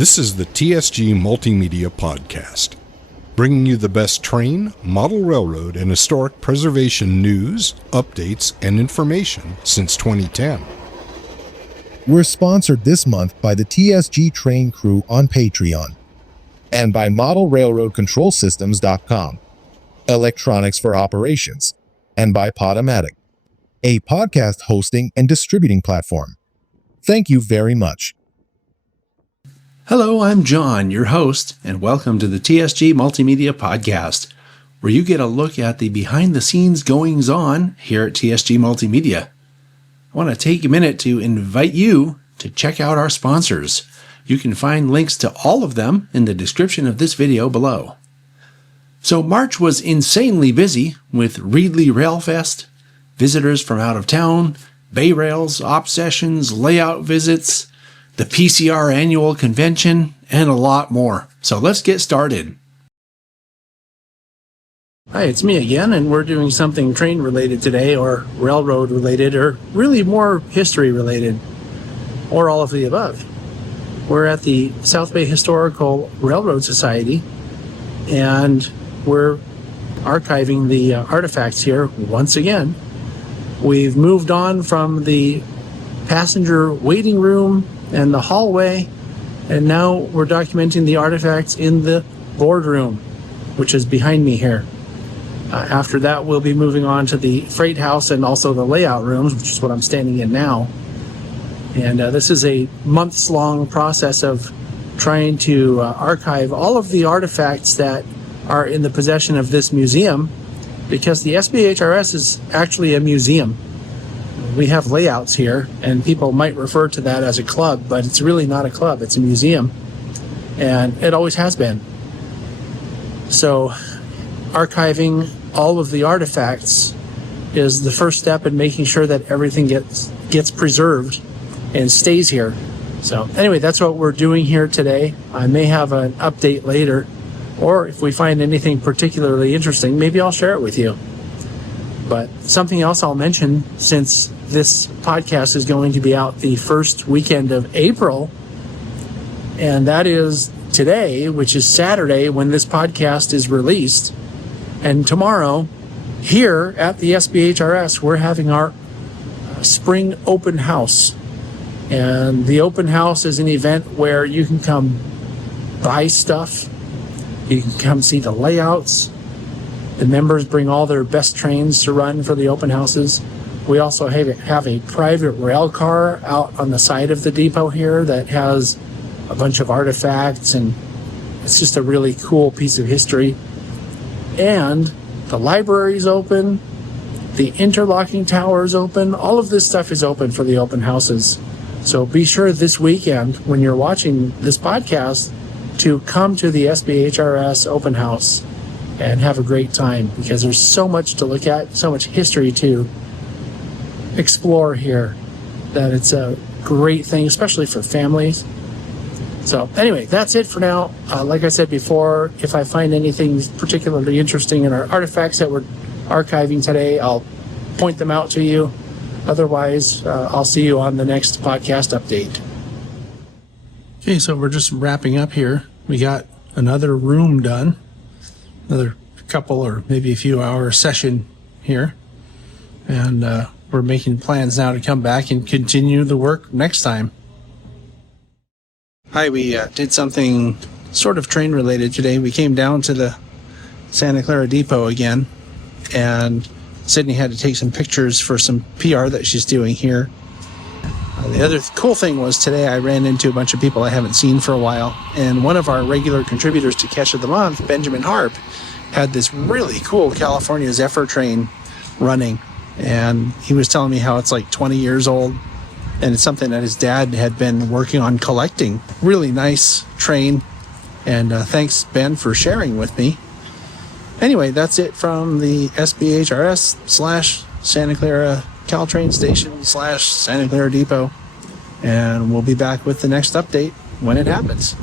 This is the TSG Multimedia Podcast, bringing you the best train, model railroad, and historic preservation news, updates, and information since 2010. We're sponsored this month by the TSG Train Crew on Patreon and by ModelRailroadControlSystems.com, Electronics for Operations, and by Podomatic, a podcast hosting and distributing platform. Thank you very much. Hello, I'm John, your host, and welcome to the TSG Multimedia Podcast, where you get a look at the behind-the-scenes goings-on here at TSG Multimedia. I want to take a minute to invite you to check out our sponsors. You can find links to all of them in the description of this video below. So March was insanely busy with Reedley Railfest, visitors from out of town, bay rails, op sessions, layout visits, the PCR annual convention, and a lot more. So let's get started. Hi, it's me again, and we're doing something train related today, or railroad related, or really more history related, or all of the above. We're at the South Bay Historical Railroad Society, and we're archiving the artifacts here once again. We've moved on from the passenger waiting room and the hallway, and now we're documenting the artifacts in the boardroom, which is behind me here. After that, we'll be moving on to the freight house and also the layout rooms, which is what I'm standing in now. And this is a months-long process of trying to archive all of the artifacts that are in the possession of this museum, because the SBHRS is actually a museum. We have layouts here, and people might refer to that as a club, but it's really not a club, it's a museum. And it always has been. So archiving all of the artifacts is the first step in making sure that everything gets preserved and stays here. So anyway, that's what we're doing here today. I may have an update later, or if we find anything particularly interesting, maybe I'll share it with you. But something else I'll mention, since this podcast is going to be out the first weekend of April, and that is today, which is Saturday when this podcast is released, and tomorrow, here at the SBHRS, we're having our spring open house. And the open house is an event where you can come buy stuff, you can come see the layouts. The members bring all their best trains to run for the open houses. We also have a private rail car out on the side of the depot here that has a bunch of artifacts, and it's just a really cool piece of history. And the library is open, the interlocking tower is open, all of this stuff is open for the open houses. So be sure this weekend, when you're watching this podcast, to come to the SBHRS open house and have a great time, because there's so much to look at, so much history to explore here, that it's a great thing, especially for families. So anyway, that's it for now. Like I said before, if I find anything particularly interesting in our artifacts that we're archiving today, I'll point them out to you. Otherwise, I'll see you on the next podcast update. Okay, so we're just wrapping up here. We got another room done. Another couple or maybe a few hour session here. And we're making plans now to come back and continue the work next time. Hi, we did something sort of train related today. We came down to the Santa Clara Depot again, and Sydney had to take some pictures for some PR that she's doing here. The other cool thing was today I ran into a bunch of people I haven't seen for a while, and one of our regular contributors to Catch of the Month, Benjamin Harp, had this really cool California Zephyr train running, and he was telling me how it's like 20 years old, and it's something that his dad had been working on collecting. Really nice train, and thanks, Ben, for sharing with me. Anyway, that's it from the SBHRS / Santa Clara Caltrain Station / Santa Clara Depot, and we'll be back with the next update when it happens.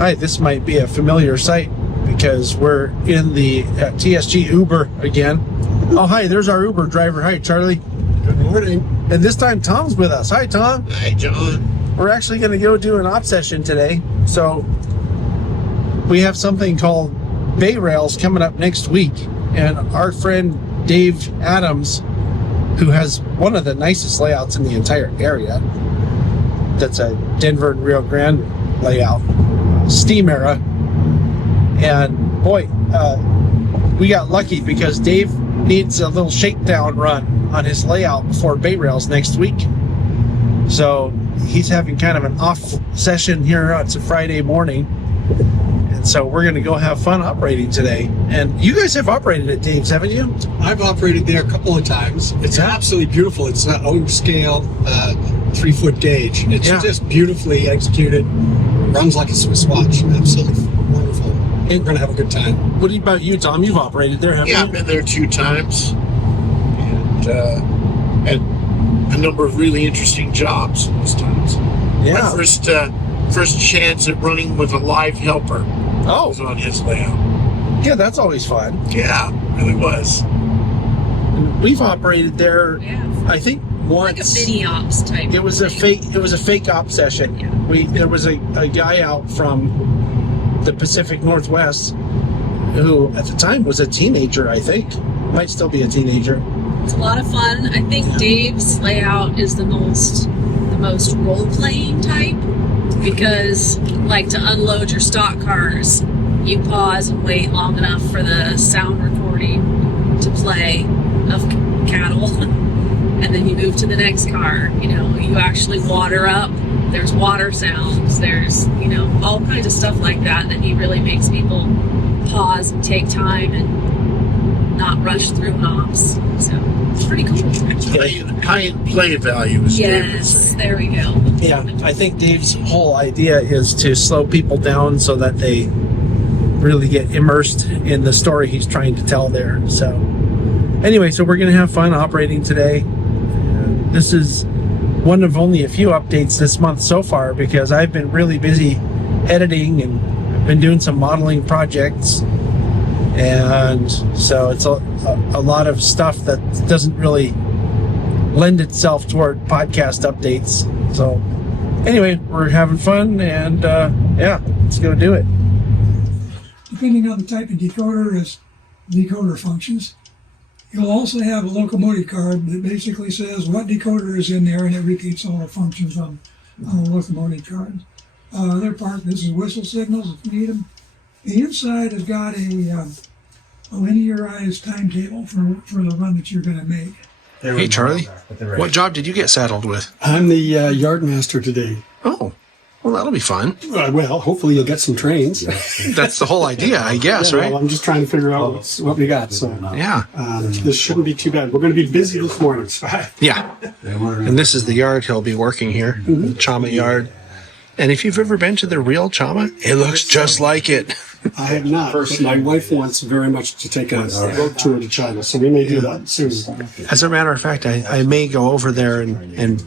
Hi, this might be a familiar sight because we're in the TSG Uber again. Oh, hi, there's our Uber driver. Hi, Charlie. Good morning. And this time Tom's with us. Hi, Tom. Hi, John. We're actually going to go do an op session today. So we have something called Bay Rails coming up next week. And our friend Dave Adams, who has one of the nicest layouts in the entire area, that's a Denver and Rio Grande layout, steam era. And boy, we got lucky because Dave needs a little shakedown run on his layout before Bay Rails next week. So he's having kind of an off session here. It's a Friday morning. And so we're going to go have fun operating today. And you guys have operated at Dave's, haven't you? I've operated there a couple of times. It's absolutely beautiful. It's an own scale 3-foot gauge. It's just beautifully executed. Runs like a Swiss watch. Absolutely wonderful. We're going to have a good time. What about you, Tom? You've operated there, haven't you? Yeah, I've been there 2 times. And had a number of really interesting jobs those times. Yeah. My first chance at running with a live helper was on his layout. Yeah, that's always fun. Yeah, it really was. And we've operated there, I think, once. Like a mini ops type. It was a fake op session. Yeah. There was a guy out from the Pacific Northwest who at the time was a teenager, I think. Might still be a teenager. It's a lot of fun. I think Dave's layout is the most role-playing type because, like, to unload your stock cars, you pause and wait long enough for the sound recording to play of cattle, and then you move to the next car. You know, you actually water up. There's water sounds. There's, you know, all kinds of stuff like that he really makes people pause and take time and not rush through ops. So it's pretty cool. High play value is Yes, there we go. Yeah, I think Dave's whole idea is to slow people down so that they really get immersed in the story he's trying to tell there. So anyway, so we're going to have fun operating today. This is one of only a few updates this month so far because I've been really busy editing and I've been doing some modeling projects. And so it's a lot of stuff that doesn't really lend itself toward podcast updates. So anyway, we're having fun and let's go do it. Depending on the type of decoder as decoder functions, you'll also have a locomotive card that basically says what decoder is in there and it repeats all the functions on the locomotive card. This is whistle signals if you need them. The inside has got a linearized timetable for the run that you're going to make. Hey, Charlie, what job did you get saddled with? I'm the yard master today. Oh, well, that'll be fun. Well, hopefully you'll get some trains. That's the whole idea, I guess, right? Well, I'm just trying to figure out what we got. So Yeah. This shouldn't be too bad. We're going to be busy this morning. Yeah. And this is the yard he'll be working here, the Chama yard. And if you've ever been to the real Chama, it looks just like it. I have not. But my wife wants very much to take a road tour to China, so we may do that soon. As a matter of fact, I may go over there and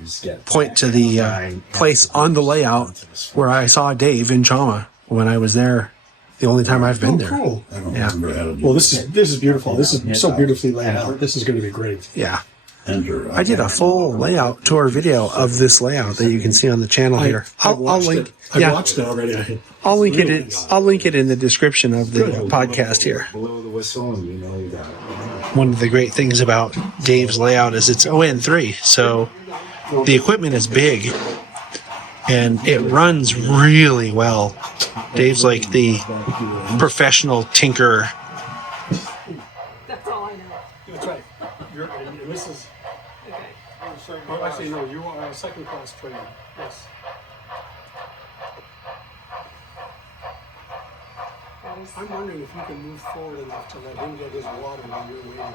point to the place on the layout where I saw Dave in Chama when I was there. The only time I've been there. Cool. Yeah. Well, this is beautiful. This is so beautifully laid out. This is going to be great. Yeah. I did a full layout tour video of this layout that you can see on the channel here. I'll link. I watched it already. I'll link it. I'll link it in the description of the podcast here. One of the great things about Dave's layout is it's ON3, so the equipment is big and it runs really well. Dave's like the professional tinkerer. That's all I know. That's right. This is. Okay. Oh, actually, no. You are a second-class trainer. Yes. I'm wondering if you can move forward enough to let him get his water while you're waiting.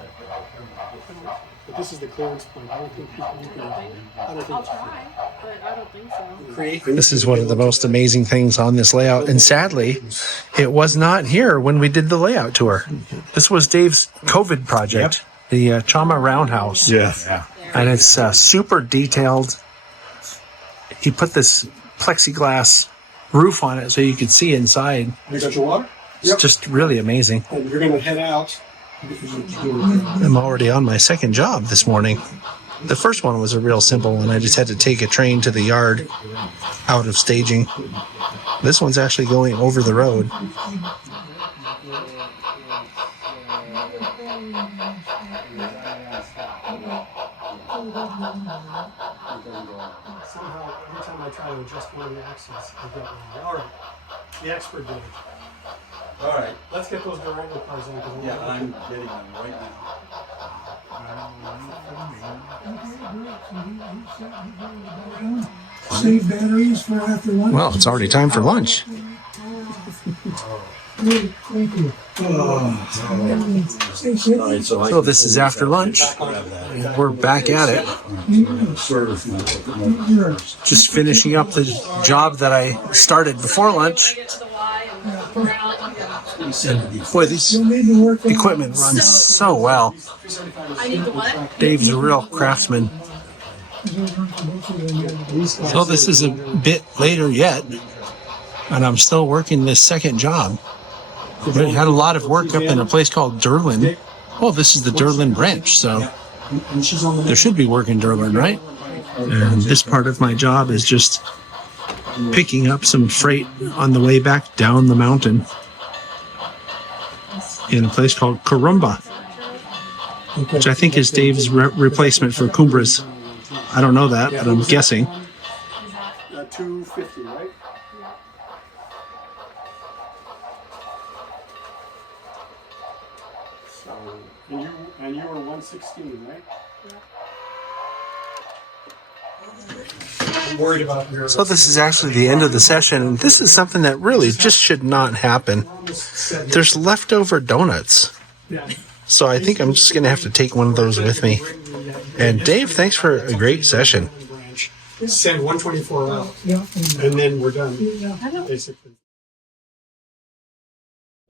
But this is the clearance point. I don't think you can. I'll try, but I don't think so. This is one of the most amazing things on this layout, and sadly, it was not here when we did the layout tour. This was Dave's COVID project, the Chama Roundhouse. Yeah. And it's super detailed. He put this plexiglass roof on it so you could see inside. You got your water? It's just really amazing. And you're going to head out. I'm already on my second job this morning. The first one was a real simple one. I just had to take a train to the yard out of staging. This one's actually going over the road. Somehow, every time I try to adjust one of the axes, I've got one. All right. The expert did it. All right. Let's get those Durango cars in. Yeah, I'm getting them right now. Save batteries for after lunch. Well, it's already time for lunch. Thank you. Stay safe. So this is after lunch. We're back at it. Just finishing up the job that I started before lunch. And boy, this equipment runs so well. Dave's a real craftsman. So this is a bit later yet, and I'm still working this second job. But I had a lot of work up in a place called Durlin. Oh, this is the Durlin branch, so there should be work in Durlin, right? And this part of my job is just picking up some freight on the way back down the mountain in a place called Corumba, which I think is Dave's replacement for Cumbres. I don't know that, but I'm guessing. 250, right? So, and you were 116, right? I'm worried about your... So this is actually the end of the session, and this is something that really just should not happen. There's leftover donuts. So I think I'm just going to have to take one of those with me. And Dave, thanks for a great session. Send 124 out, and then we're done, basically.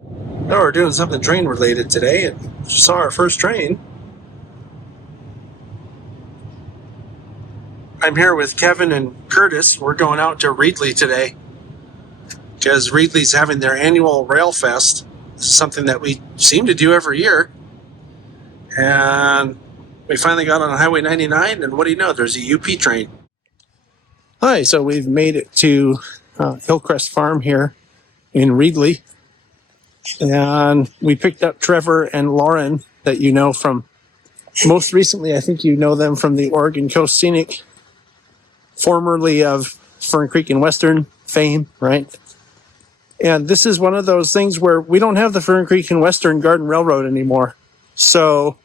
Now we're doing something train related today, and just saw our first train. I'm here with Kevin and Curtis. We're going out to Reedley today because Reedley's having their annual Railfest. This is something that we seem to do every year. And we finally got on Highway 99, and what do you know? There's a UP train. Hi, so we've made it to Hillcrest Farm here in Reedley. And we picked up Trevor and Lauren that you know from, most recently, I think you know them from the Oregon Coast Scenic, formerly of Fern Creek and Western fame, right? And this is one of those things where we don't have the Fern Creek and Western Garden Railroad anymore. So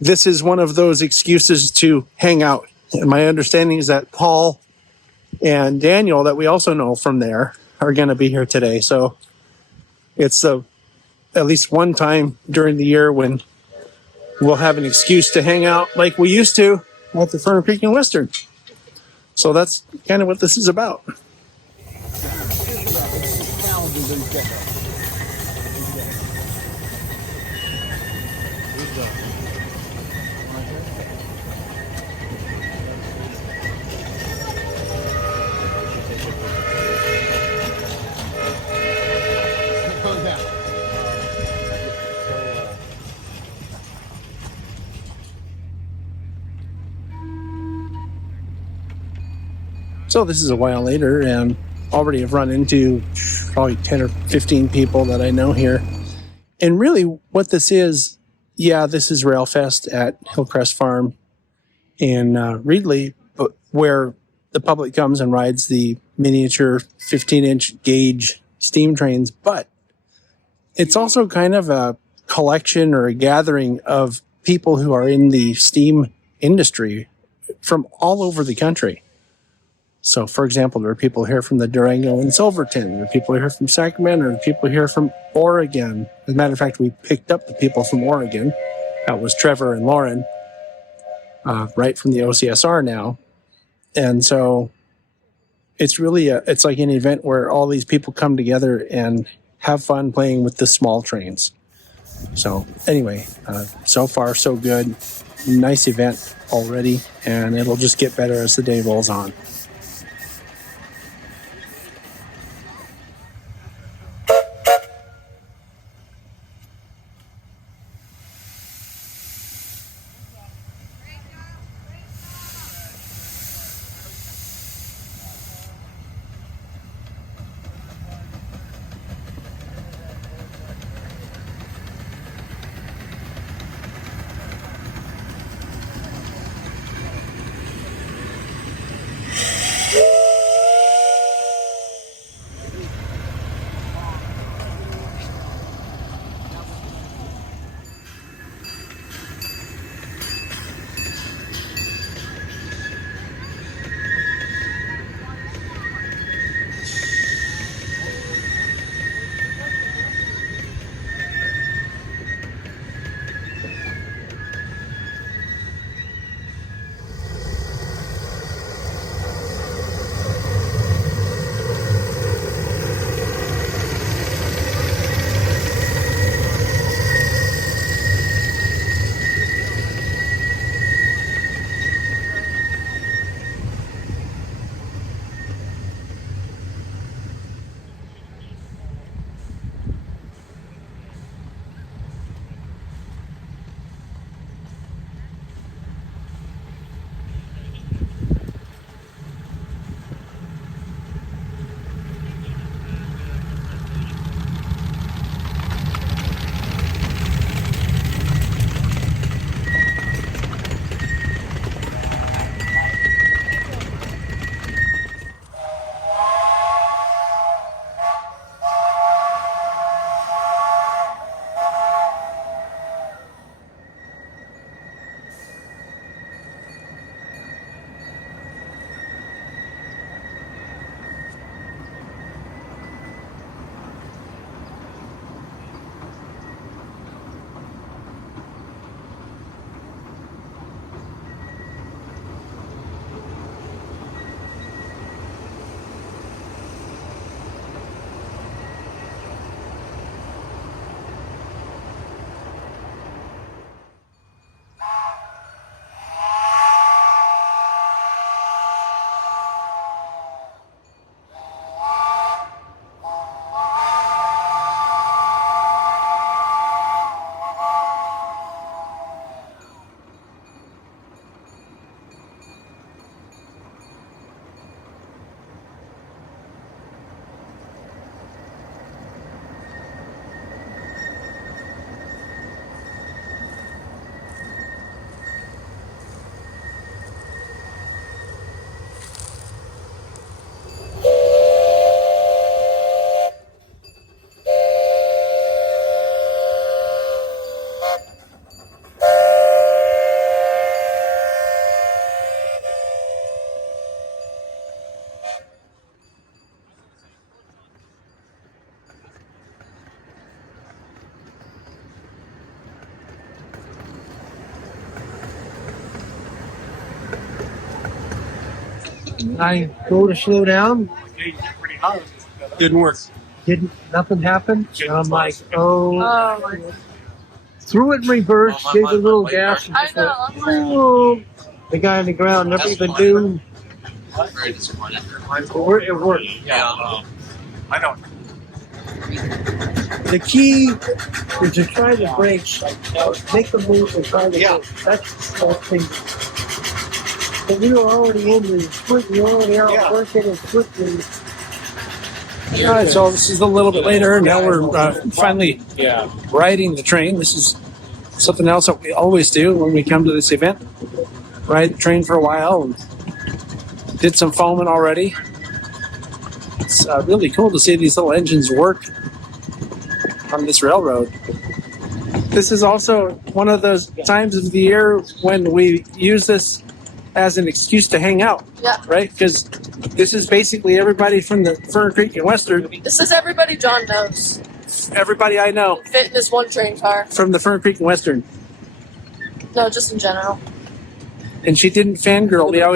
this is one of those excuses to hang out. And my understanding is that Paul and Daniel, that we also know from there, are going to be here today. So it's at least one time during the year when we'll have an excuse to hang out like we used to at the Fern Creek and Western. So that's kind of what this is about. So this is a while later, and already have run into probably 10 or 15 people that I know here. And really what this is, this is Railfest at Hillcrest Farm in Reedley, but where the public comes and rides the miniature 15-inch gauge steam trains. But it's also kind of a collection or a gathering of people who are in the steam industry from all over the country. So, for example, there are people here from the Durango and Silverton. There are people here from Sacramento. There are people here from Oregon. As a matter of fact, we picked up the people from Oregon. That was Trevor and Lauren, right from the OCSR now. And so it's really it's like an event where all these people come together and have fun playing with the small trains. So anyway, so far so good. Nice event already, and it'll just get better as the day rolls on. I go to slow down. Didn't work. Nothing happened. And I'm like, oh. Threw it in reverse, gave a little gas, and just went, oh. The guy on the ground never even knew. It worked. Yeah. I know. The key is to try to break, make the move and try to break. That's the thing. But we were already in the split, we were already out working and quickly. All right, so this is a little bit later. Now we're finally riding the train. This is something else that we always do when we come to this event. Ride the train for a while. And did some foaming already. It's really cool to see these little engines work on this railroad. This is also one of those times of the year when we use this as an excuse to hang out. Yeah. Right? Because this is basically everybody from the Fern Creek and Western. This is everybody John knows. Everybody I know. Fit in this one train car. From the Fern Creek and Western. No, just in general. And she didn't fangirl me. I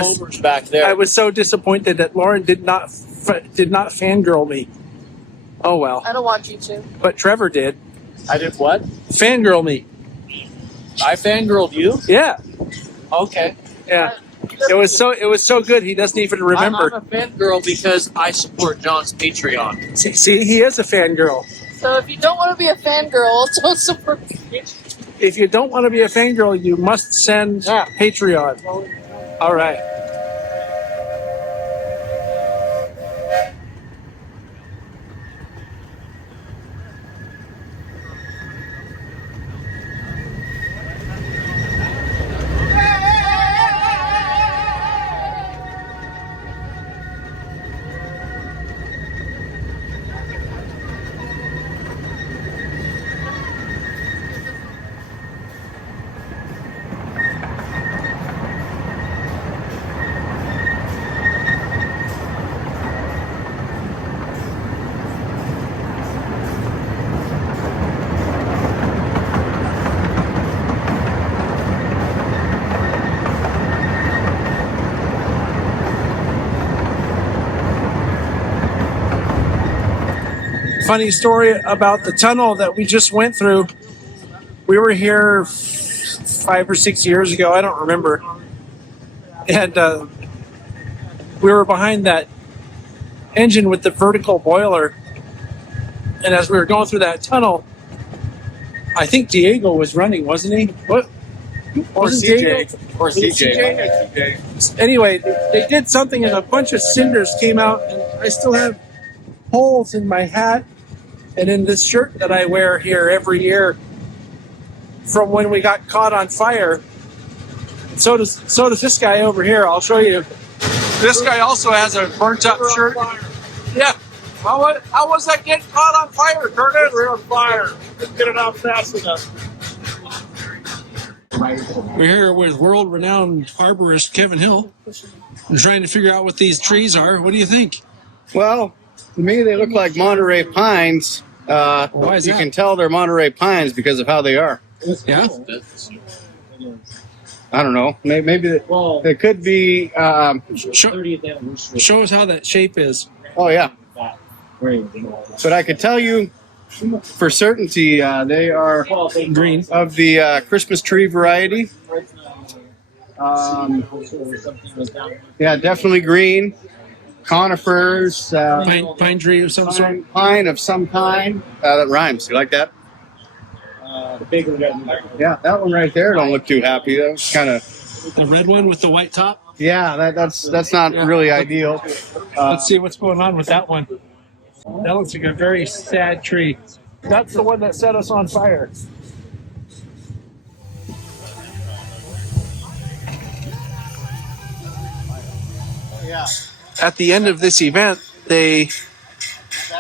was so disappointed that Lauren did not fangirl me. Oh well. I don't want you to. But Trevor did. I did what? Fangirl me. I fangirled you? Yeah. Okay. Yeah. It was so good. He doesn't even remember. I'm a fangirl because I support John's Patreon. See, he is a fangirl. So if you don't want to be a fangirl, don't support me. If you don't want to be a fangirl, you must send Patreon. All right. Funny story about the tunnel that we just went through. We were here 5 or 6 years ago. I don't remember. And we were behind that engine with the vertical boiler. And as we were going through that tunnel, I think Diego was running, wasn't he? What? Or CJ. Or CJ. Anyway, they did something and a bunch of cinders came out. And I still have holes in my hat and in this shirt that I wear here every year from when we got caught on fire. And so does this guy over here. I'll show you. This guy also has a burnt up shirt. Yeah. How was that getting caught on fire, Curtis? We're on fire. Didn't get it out fast enough. We're here with world-renowned arborist Kevin Hill. I'm trying to figure out what these trees are. What do you think? Well, to me, they look like Monterey pines. Why is you that? can tell they're Monterey pines because of how they are. Yeah? I don't know. Maybe they could be. Show us how that shape is. Oh, yeah. But I could tell you for certainty they are green of the Christmas tree variety. Yeah, definitely green. Conifers. Pine tree of some sort? Pine of some kind. That rhymes. You like that? Yeah, that one right there don't look too happy. That was kind of... The red one with the white top? Yeah, that's not really ideal. Let's see what's going on with that one. That looks like a very sad tree. That's the one that set us on fire. Yeah. At the end of this event, they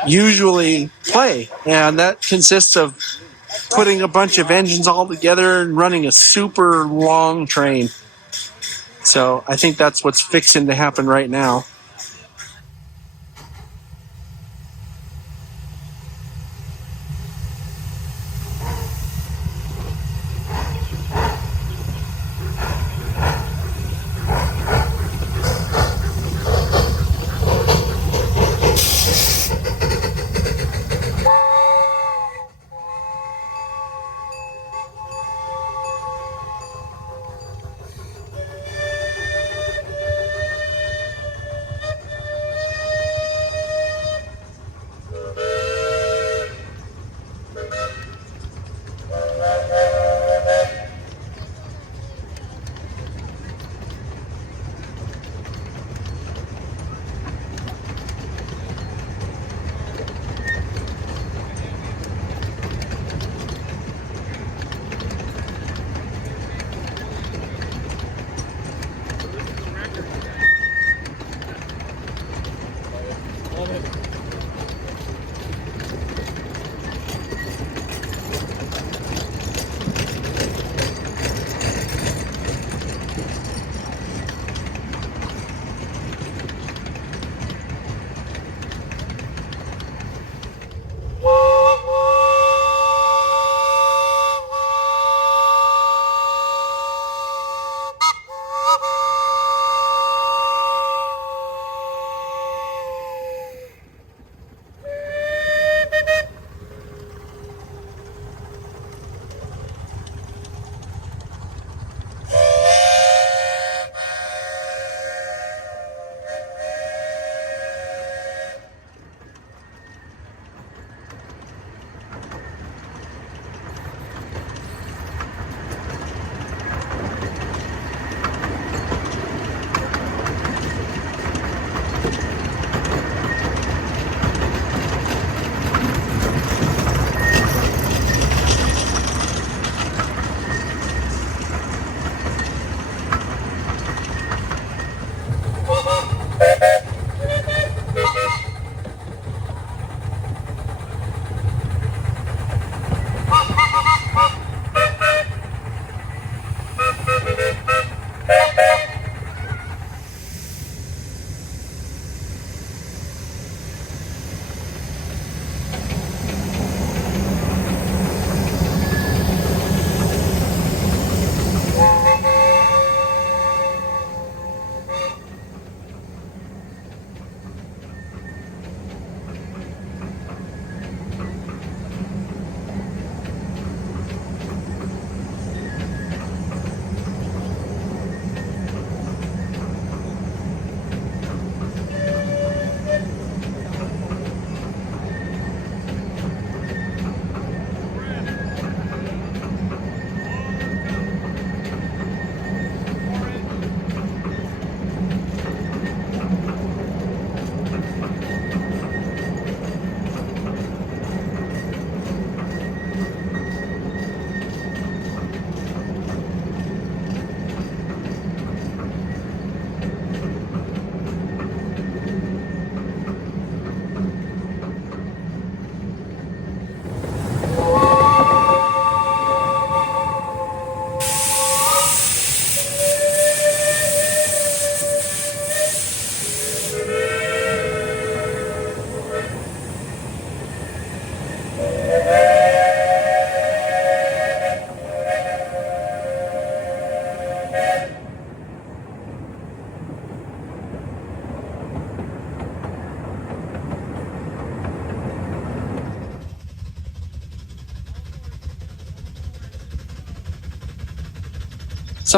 usually play, and that consists of putting a bunch of engines all together and running a super long train. So I think that's what's fixing to happen right now.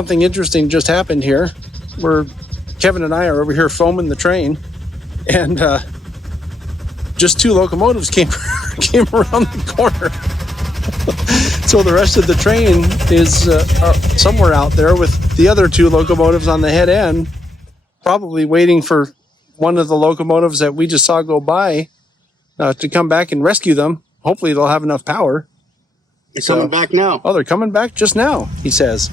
something interesting just happened here. Kevin and I are over here foaming the train, and just 2 locomotives came around the corner. So the rest of the train is somewhere out there with the other 2 locomotives on the head end, probably waiting for one of the locomotives that we just saw go by to come back and rescue them. Hopefully they'll have enough power. They're coming back now. Oh, they're coming back just now, he says.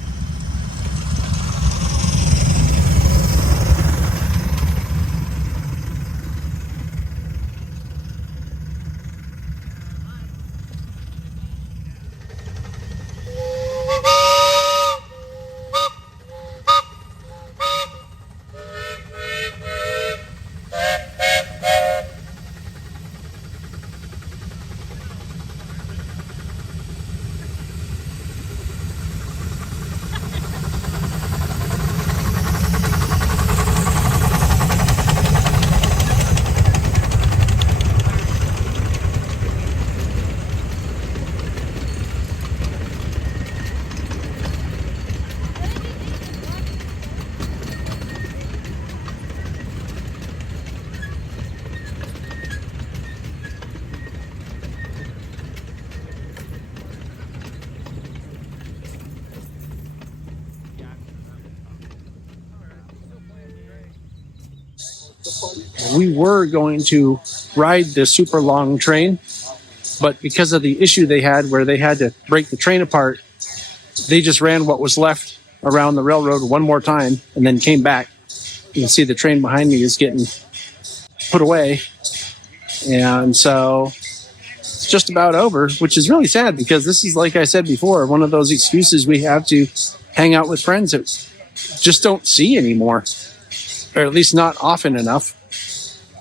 We were going to ride the super long train, but because of the issue they had where they had to break the train apart, they just ran what was left around the railroad one more time and then came back. You can see the train behind me is getting put away. And so it's just about over, which is really sad because this is, like I said before, one of those excuses we have to hang out with friends that just don't see anymore, or at least not often enough.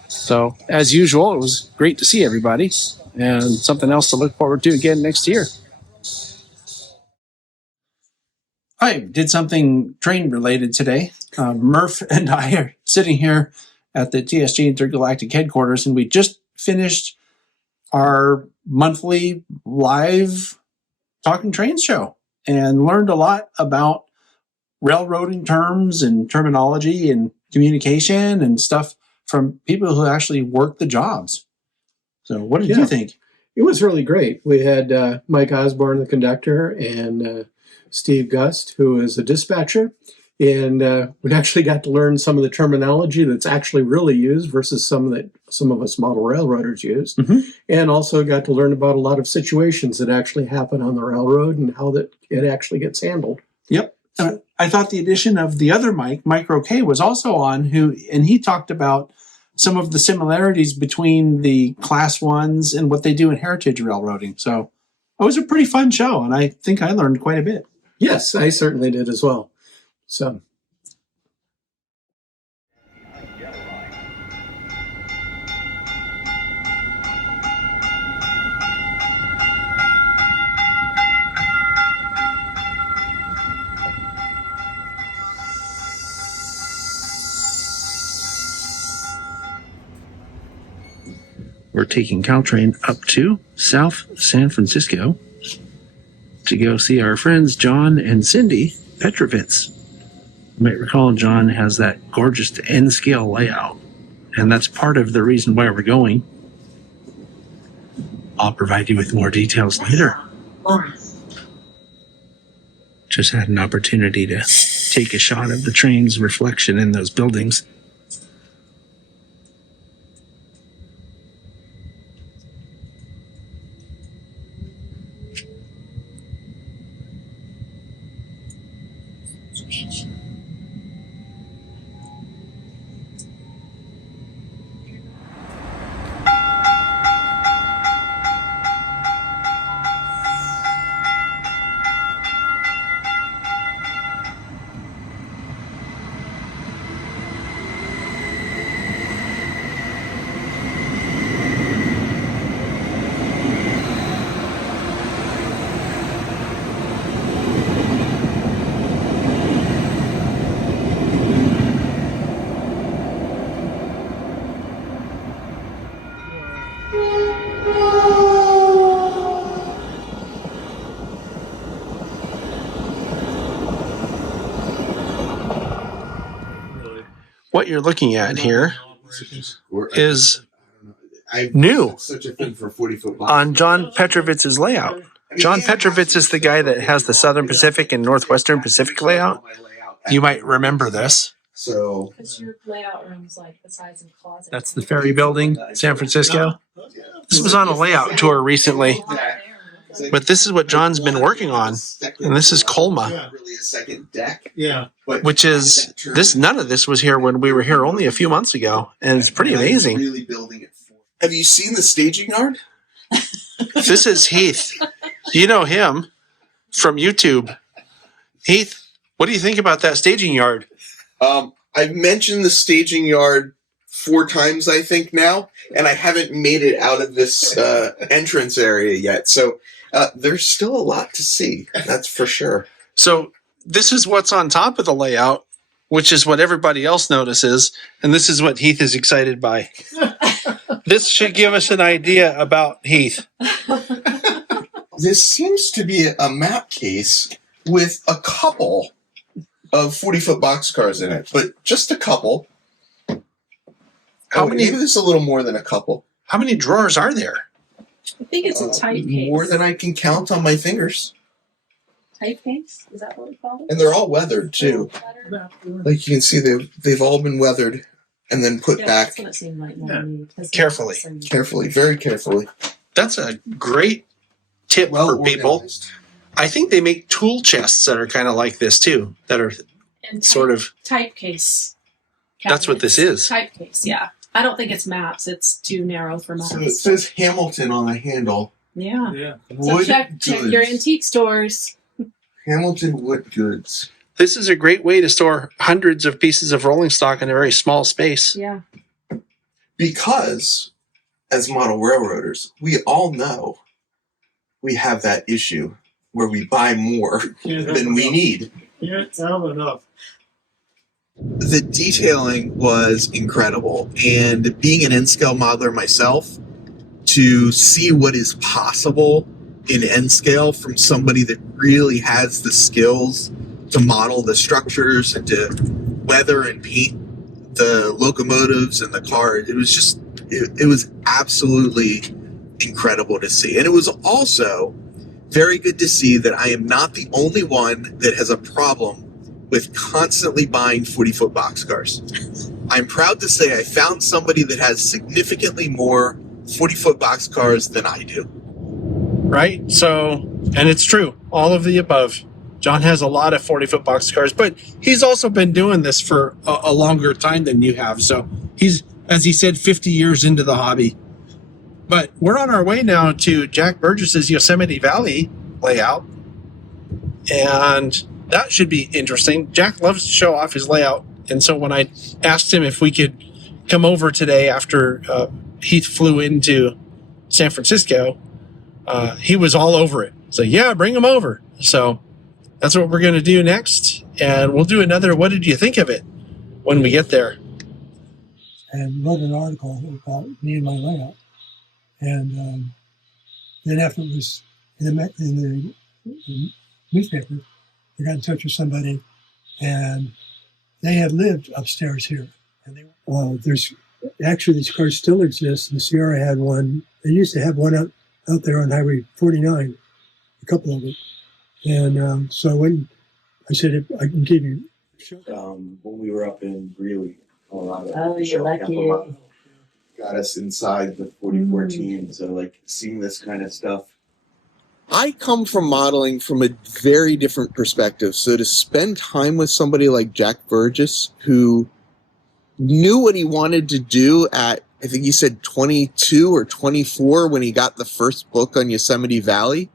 So, as usual, it was great to see everybody and something else to look forward to again next year. I did something train related today. Murph and I are sitting here at the TSG Intergalactic headquarters, and we just finished our monthly live Talking Trains show and learned a lot about railroading terms and terminology and communication and stuff from people who actually work the jobs. So what did you think? It was really great. We had Mike Osborne, the conductor, and Steve Gust, who is a dispatcher. And we actually got to learn some of the terminology that's actually really used versus some of us model railroaders use. Mm-hmm. And also got to learn about a lot of situations that actually happen on the railroad and how that it actually gets handled. Yep. I thought the addition of the other Mike Roquet, was also on, and he talked about some of the similarities between the Class 1s and what they do in heritage railroading. So it was a pretty fun show, and I think I learned quite a bit. Yes, I certainly did as well. So. We're taking Caltrain up to South San Francisco to go see our friends John and Cindy Petrovitz. You might recall John has that gorgeous N-scale layout, and that's part of the reason why we're going. I'll provide you with more details later. Just had an opportunity to take a shot of the train's reflection in those buildings. what you're looking at here is new such a thing for 40-foot box. on John Petrovitz's layout. John Petrovitz is the guy that has the Southern Pacific and Northwestern Pacific layout. You might remember this. So Because your layout room's like the size of a closet. That's the Ferry Building, San Francisco. This was on a layout tour recently, but this is what John's been working on, and this is Colma, really a second deck. Yeah. which is this. None of this was here when we were here only a few months ago, and it's pretty amazing. Really building it for. Have you seen the staging yard? This is Heath. You know him from YouTube. Heath, what do you think about that staging yard? I've mentioned the staging yard 4 times, I think now, and I haven't made it out of this entrance area yet. So there's still a lot to see. That's for sure. So this is what's on top of the layout, which is what everybody else notices, and this is what Heath is excited by. This should give us an idea about Heath. This seems to be a map case with a couple of 40-foot boxcars in it, but just a couple. Maybe there's a little more than a couple. How many drawers are there? I think it's a type case. More than I can count on my fingers. Type case? Is that what we call it? And they're all weathered, too. Like you can see, they've all been weathered and then put back That's what it seemed like. When we- Carefully. carefully, very carefully. That's a great tip for people. Organized. I think they make tool chests that are kind of like this too, that are And sort of. type case. That's what this is. Type case, yeah. I don't think it's maps. It's too narrow for maps. So it says Hamilton on the handle. Yeah. Yeah. So Wood check goods. your antique stores. Hamilton wood goods. This is a great way to store hundreds of pieces of rolling stock in a very small space. Yeah. Because, as model railroaders, we all know we have that issue where we buy more than we need. Can't have enough. The detailing was incredible, and being an N-scale modeler myself, to see what is possible in N-scale from somebody that really has the skills to model the structures and to weather and paint the locomotives and the car, it was just, it was absolutely incredible to see. And it was also very good to see that I am not the only one that has a problem with constantly buying 40-foot boxcars. I'm proud to say I found somebody that has significantly more 40-foot boxcars than I do. Right? So, and it's true. All of the above. John has a lot of 40-foot boxcars, but he's also been doing this for a longer time than you have. So he's, as he said, 50 years into the hobby. But we're on our way now to Jack Burgess's Yosemite Valley layout. And that should be interesting. Jack loves to show off his layout. And so when I asked him if we could come over today after Heath flew into San Francisco, he was all over it. So yeah, bring him over. So that's what we're going to do next. And we'll do another, what did you think of it when we get there? And wrote an article about me and my layout. And then after it was in the newspaper, I got in touch with somebody, and they had lived upstairs here. And there's actually, these cars still exist. The Sierra had one. They used to have one out there on Highway 49, a couple of them. And so when I said, I can give you. When we were up in Greeley, Colorado. Oh, you're lucky. Got us inside the 4014, so like seeing this kind of stuff. I come from modeling from a very different perspective. So to spend time with somebody like Jack Burgess, who knew what he wanted to do at, I think he said 22 or 24 when he got the first book on Yosemite Valley,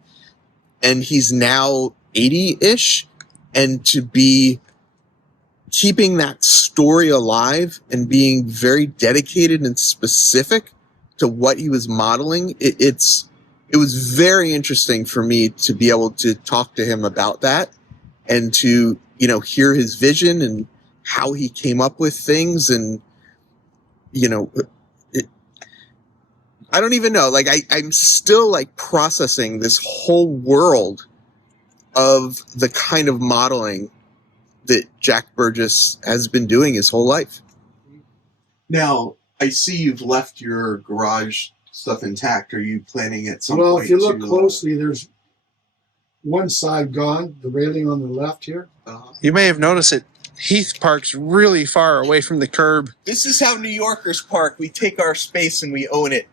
and he's now 80-ish, and to be keeping that story alive and being very dedicated and specific to what he was modeling, it was very interesting for me to be able to talk to him about that and to, hear his vision and how he came up with things. And, I don't even know, I'm still processing this whole world of the kind of modeling that Jack Burgess has been doing his whole life. Now, I see you've left your garage stuff intact. Are you planning at some Well, point if you look to, closely, there's one side gone, the railing on the left here. You may have noticed that Heath parks really far away from the curb. This is how New Yorkers park. We take our space and we own it.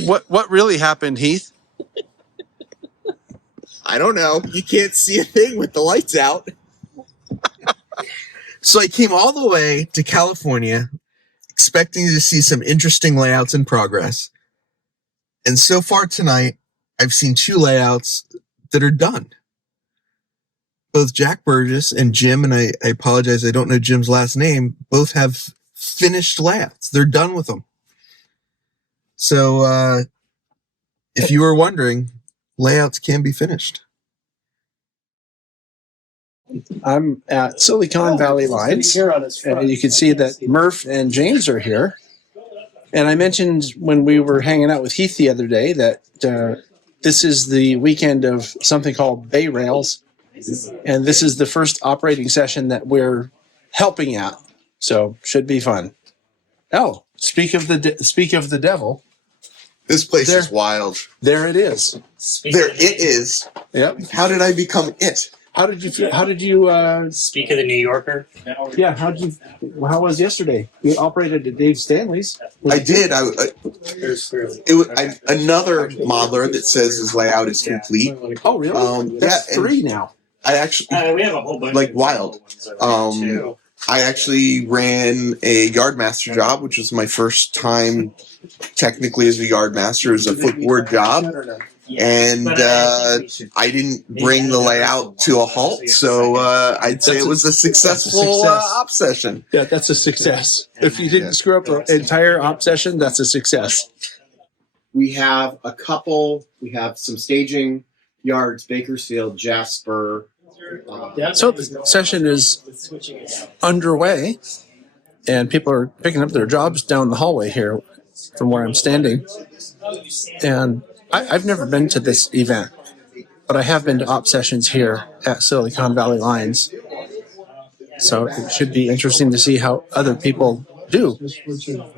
What really happened, Heath? I don't know. You can't see a thing with the lights out. So I came all the way to California expecting to see some interesting layouts in progress. And so far tonight, I've seen 2 layouts that are done. Both Jack Burgess and Jim, and I apologize, I don't know Jim's last name, both have finished layouts. They're done with them. So if you were wondering, layouts can be finished. I'm at Silicon Valley Lines, and you can see that Murph and James are here. And I mentioned when we were hanging out with Heath the other day that this is the weekend of something called Bay Rails, and this is the first operating session that we're helping at. So should be fun. Oh, speak of the devil. This place is wild. There it is. There it is. Yep. How did I become it? How did you Speak of the New Yorker? Yeah, how was yesterday? You operated at Dave Stanley's. I did. Another modeler that says his layout is complete. Oh, really? That's 3 now. I actually we have a whole bunch like of wild. I actually ran a yardmaster job, which was my first time technically as a yardmaster. It was a footboard job. And I didn't bring the layout to a halt, so I'd say it was a successful op session. Yeah, that's a success. If you didn't screw up the entire op session, that's a success. We have a couple. We have some staging yards, Bakersfield, Jasper. So the session is underway, and people are picking up their jobs down the hallway here from where I'm standing. And I've never been to this event, but I have been to op sessions here at Silicon Valley Lines. So it should be interesting to see how other people do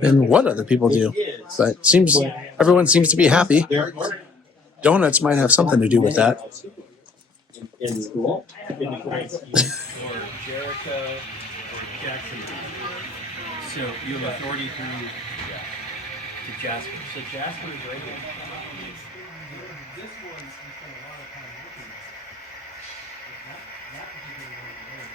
and what other people do. But it seems everyone seems to be happy. Donuts might have something to do with that. In school? Or Jericho or Jacksonville. So you have authority through to Jasper. So Jasper is right here. This one's spent a lot of time looking at. That particular one there.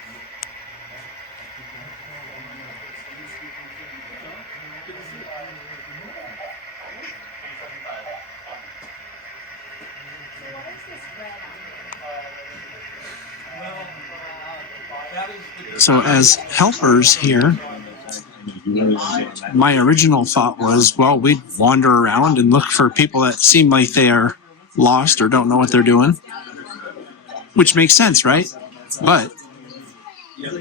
So as helpers here, my original thought was, well, we'd wander around and look for people that seem like they are lost or don't know what they're doing, which makes sense, right? But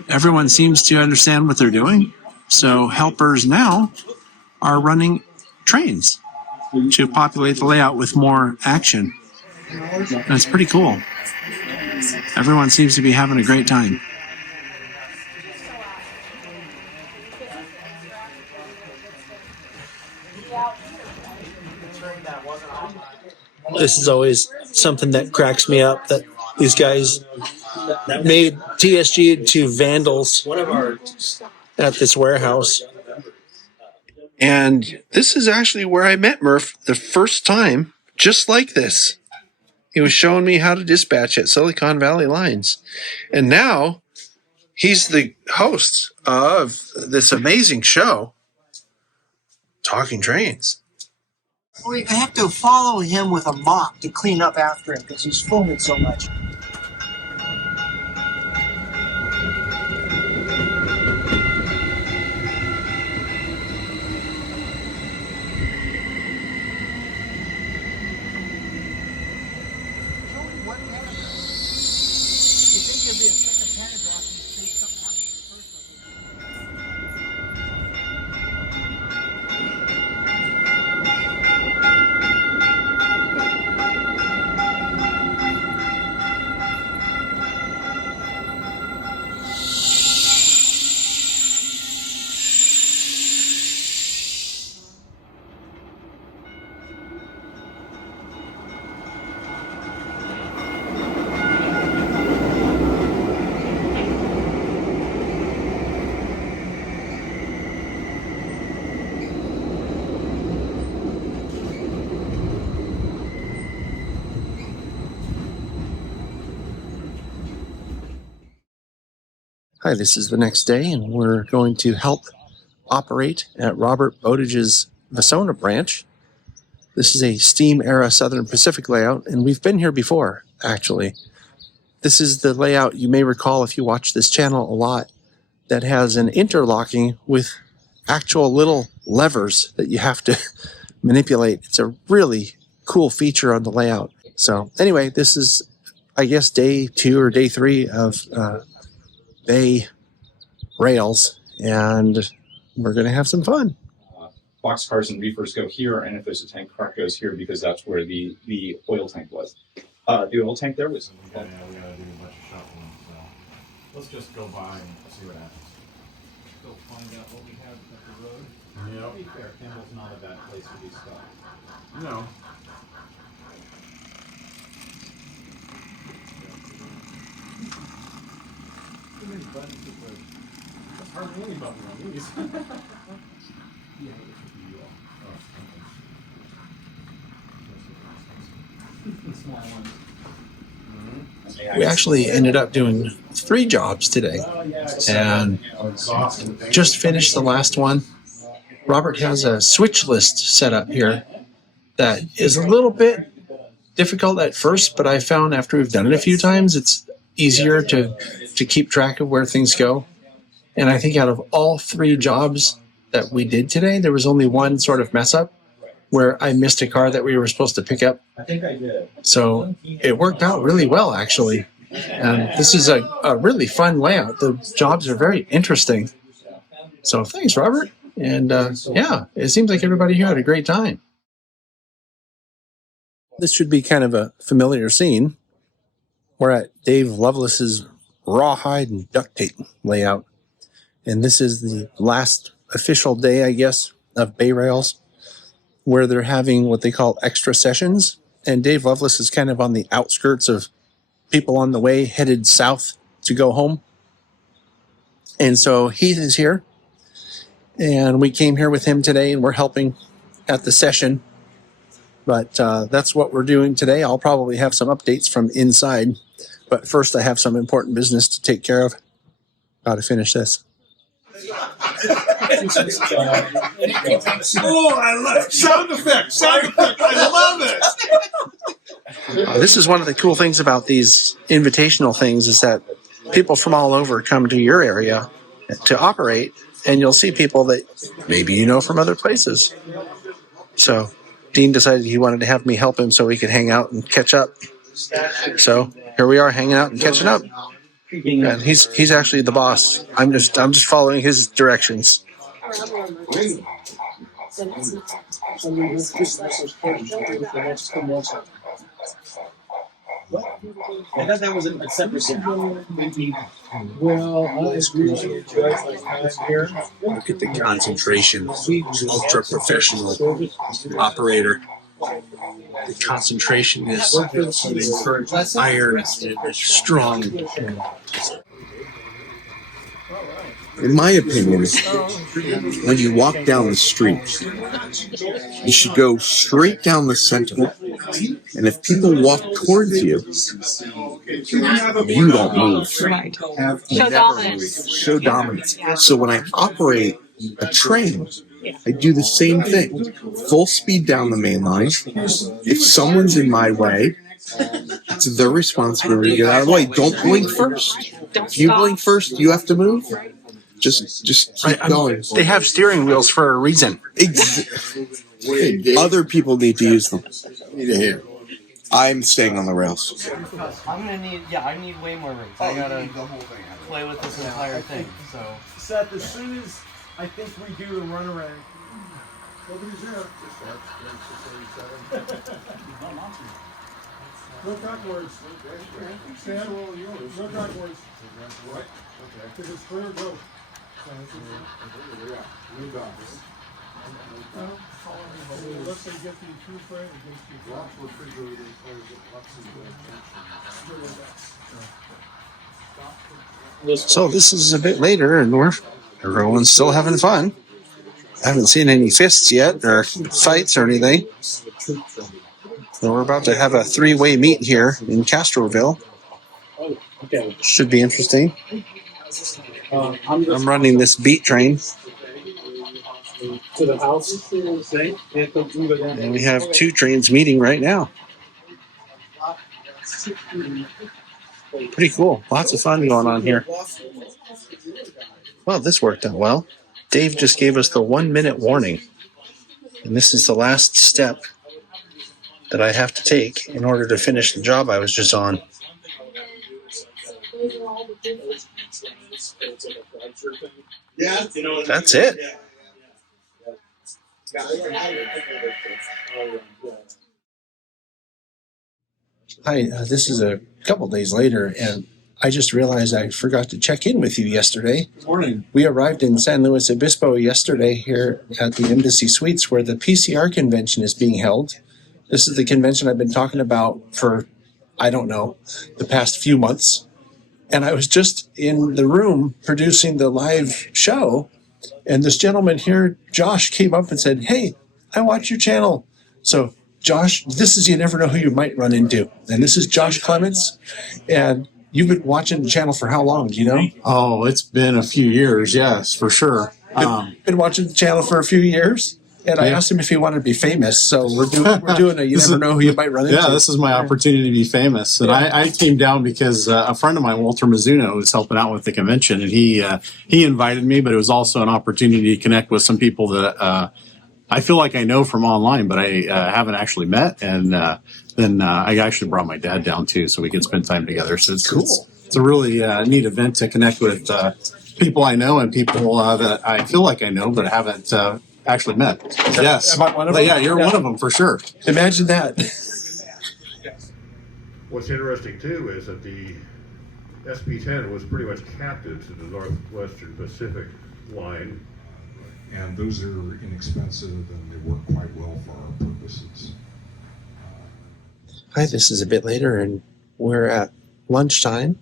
everyone seems to understand what they're doing. So helpers now are running trains to populate the layout with more action. And it's pretty cool. Everyone seems to be having a great time. This is always something that cracks me up, that these guys made TSG into vandals at this warehouse. And this is actually where I met Murph the first time, just like this. He was showing me how to dispatch at Silicon Valley Lines. And now he's the host of this amazing show, Talking Trains. We have to follow him with a mop to clean up after him because he's foaming so much. Hi, this is the next day, and we're going to help operate at Robert Bowdidge's Vasona branch. This is a steam-era Southern Pacific layout, and we've been here before, actually. This is the layout you may recall if you watch this channel a lot that has an interlocking with actual little levers that you have to manipulate. It's a really cool feature on the layout. So anyway, this is, I guess, day 2 or day 3 of bay rails, and we're going to have some fun. Boxcars and reefers go here, and if there's a tank car, it goes here because that's where the oil tank was. The oil tank there was. We gotta do a bunch of shuffling, so let's just go by and see what happens. Go find out what we have at the road. Yeah. To be fair, Campbell's not a bad place to be stuck. No. Too many buttons to push. That's hardly any button on these. Yeah, it should be you all. Oh, small ones. We actually ended up doing 3 jobs today and just finished the last one. Robert has a switch list set up here that is a little bit difficult at first, but I found after we've done it a few times, it's easier to keep track of where things go. And I think out of all 3 jobs that we did today, there was only one sort of mess up where I missed a car that we were supposed to pick up. I think I did. So it worked out really well, actually. And this is a really fun layout. The jobs are very interesting. So thanks, Robert. And yeah, it seems like everybody here had a great time. This should be kind of a familiar scene. We're at Dave Loveless's Rawhide and Duct tape layout. And this is the last official day, I guess, of Bay Rails, where they're having what they call extra sessions. And Dave Loveless is kind of on the outskirts of people on the way headed south to go home. And so Heath is here. And we came here with him today, and we're helping at the session. But that's what we're doing today. I'll probably have some updates from inside. But first, I have some important business to take care of. Got to finish this. Oh, I love it. Sound effects. I love it. This is one of the cool things about these invitational things is that people from all over come to your area to operate, and you'll see people that maybe you know from other places. So Dean decided he wanted to have me help him so we could hang out and catch up. So here we are hanging out and catching up. And he's actually the boss. I'm just following his directions. I thought that was a separate thing. Well, I really enjoyed my time here. Look at the concentration. Ultra professional operator. The concentration is iron, strong. In my opinion, when you walk down the street, you should go straight down the center. And if people walk towards you, you don't move. Right. Show dominance. Show dominance. So when I operate a train, I do the same thing. Full speed down the main line. If someone's in my way, it's their responsibility to get out of the way. Don't blink first. If you blink first, you have to move. Just keep going. They have steering wheels for a reason. Other people need to use them. I'm staying on the rails. I'm gonna need, I need way more rigs. I gotta play with this entire thing. So Seth, as soon as I think we do the runaround. Nobody's there. No backwards. Stand all yours. No backwards. Right. Okay. Because it's clear, go. Let's say get the true frame against the blocks refrigerator So this is a bit later, and everyone's still having fun. I haven't seen any fists yet, or fights or anything. So we're about to have a 3-way meet here in Castroville. Should be interesting. I'm running this beat train. To the house. And we have 2 trains meeting right now. Pretty cool. Lots of fun going on here. Well, this worked out well. Dave just gave us the 1-minute warning. And this is the last step that I have to take in order to finish the job I was just on. That's it. Hi, this is a couple days later, and I just realized I forgot to check in with you yesterday. Good morning. We arrived in San Luis Obispo yesterday here at the Embassy Suites where the PCR Convention is being held. This is the convention I've been talking about for, I don't know, the past few months. And I was just in the room producing the live show, and this gentleman here, Josh, came up and said, "Hey, I watch your channel." So, Josh, this is, you never know who you might run into. And this is Josh Clements, and you've been watching the channel for how long, do you know? Oh, it's been a few years, yes, for sure. Been watching the channel for a few years, and I asked him if he wanted to be famous. So we're doing a you never know who you might run into. Yeah, this is my opportunity to be famous. And I came down because a friend of mine, Walter Mizuno, was helping out with the convention, and he invited me, but it was also an opportunity to connect with some people that I feel like I know from online, but I haven't actually met. And then I actually brought my dad down too, so we could spend time together. So it's cool. It's a really neat event to connect with people I know and people that I feel like I know but haven't actually met. Yes. Am I one of them? Yeah, you're one of them for sure. Imagine that. What's interesting too is that the SB10 was pretty much captive to the Northwestern Pacific line. And those are inexpensive and they work quite well for our purposes. Hi, this is a bit later, and we're at lunchtime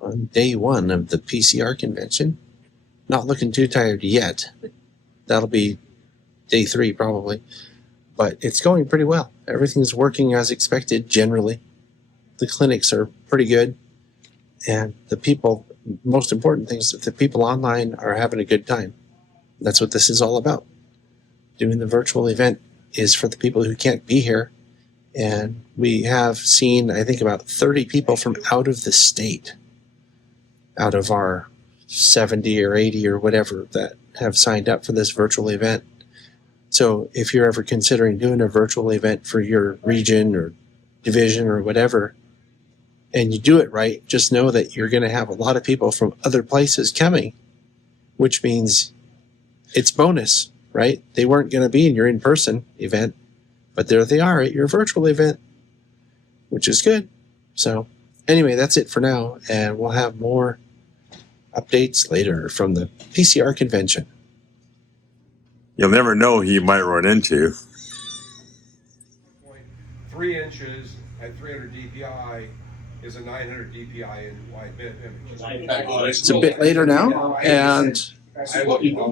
on day 1 of the PCR convention. Not looking too tired yet. That'll be day 3 probably. But it's going pretty well. Everything's working as expected generally. The clinics are pretty good. And the people, most important things, that the people online are having a good time. That's what this is all about. Doing the virtual event is for the people who can't be here. And we have seen, I think, about 30 people from out of the state, out of our 70 or 80 or whatever that have signed up for this virtual event. So if you're ever considering doing a virtual event for your region or division or whatever, and you do it right, just know that you're going to have a lot of people from other places coming, which means it's bonus, right? They weren't going to be in your in-person event, but there they are at your virtual event, which is good. So anyway, that's it for now, and we'll have more updates later from the PCR convention. You'll never know who you might run into. 3 inches at 300 dpi is a 900 dpi in wide bit image. It's a bit later now, and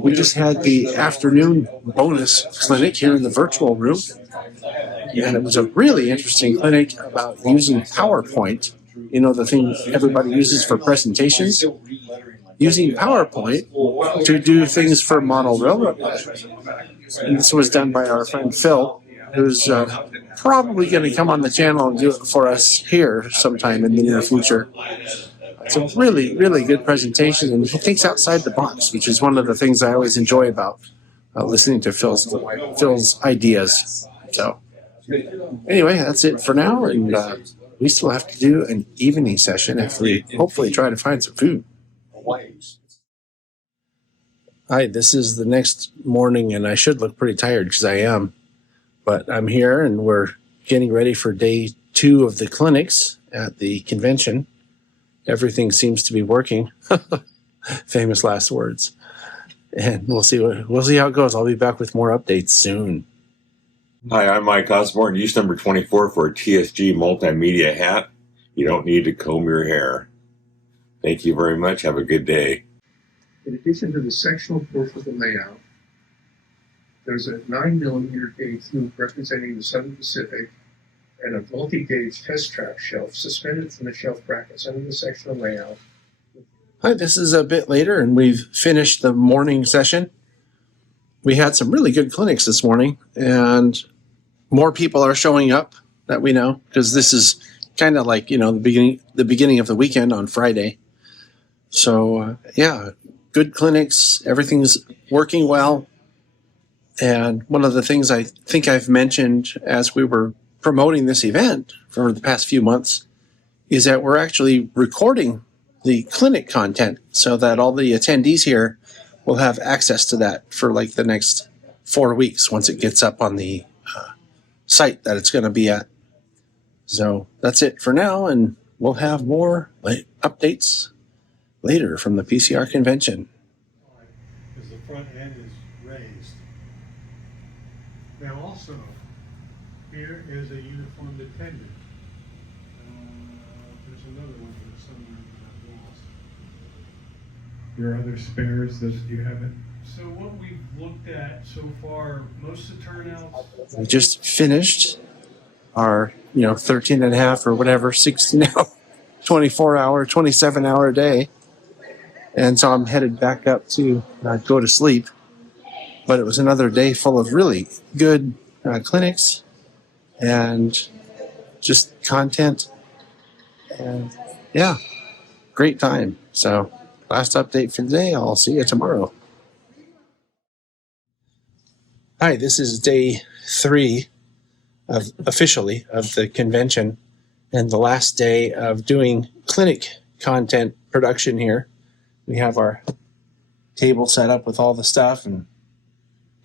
we just had the afternoon bonus clinic here in the virtual room, and it was a really interesting clinic about using PowerPoint, you know, the thing everybody uses for presentations, using PowerPoint to do things for model railroad. And this was done by our friend Phil, who's probably going to come on the channel and do it for us here sometime in the near future. It's a really, really good presentation, and he thinks outside the box, which is one of the things I always enjoy about listening to Phil's ideas. So anyway, that's it for now, and we still have to do an evening session if we hopefully try to find some food. Hi, this is the next morning, and I should look pretty tired because I am, but I'm here, and we're getting ready for day 2 of the clinics at the convention. Everything seems to be working. Famous last words. And we'll see how it goes. I'll be back with more updates soon. Hi, I'm Mike Osborne, use number 24 for a TSG Multimedia hat. You don't need to comb your hair. Thank you very much. Have a good day. In addition to the sectional portion of the layout, there's a 9mm gauge loop representing the Southern Pacific and a multi-gauge test track shelf suspended from the shelf brackets under the sectional layout with Hi, this is a bit later, and we've finished the morning session. We had some really good clinics this morning, and more people are showing up that we know, because this is kind of like, the beginning of the weekend on Friday. So, yeah, good clinics. Everything's working well. And one of the things I think I've mentioned as we were promoting this event for the past few months is that we're actually recording the clinic content so that all the attendees here will have access to that for like the next 4 weeks once it gets up on the site that it's going to be at. So that's it for now, and we'll have more updates later from the PCR convention. Because the front end is raised. Now also, here is a uniformed attendant. There's another one here somewhere that I've lost. There are other spares that you haven't. So what we've looked at so far, most of the turnouts. We just finished our 13 and a half or whatever, 16 hour, 24 hour, 27 hour day. And so I'm headed back up to go to sleep. But it was another day full of really good clinics and just content. And yeah, great time. So last update for the day. I'll see you tomorrow. Hi, this is day 3 officially of the convention and the last day of doing clinic content production here. We have our table set up with all the stuff and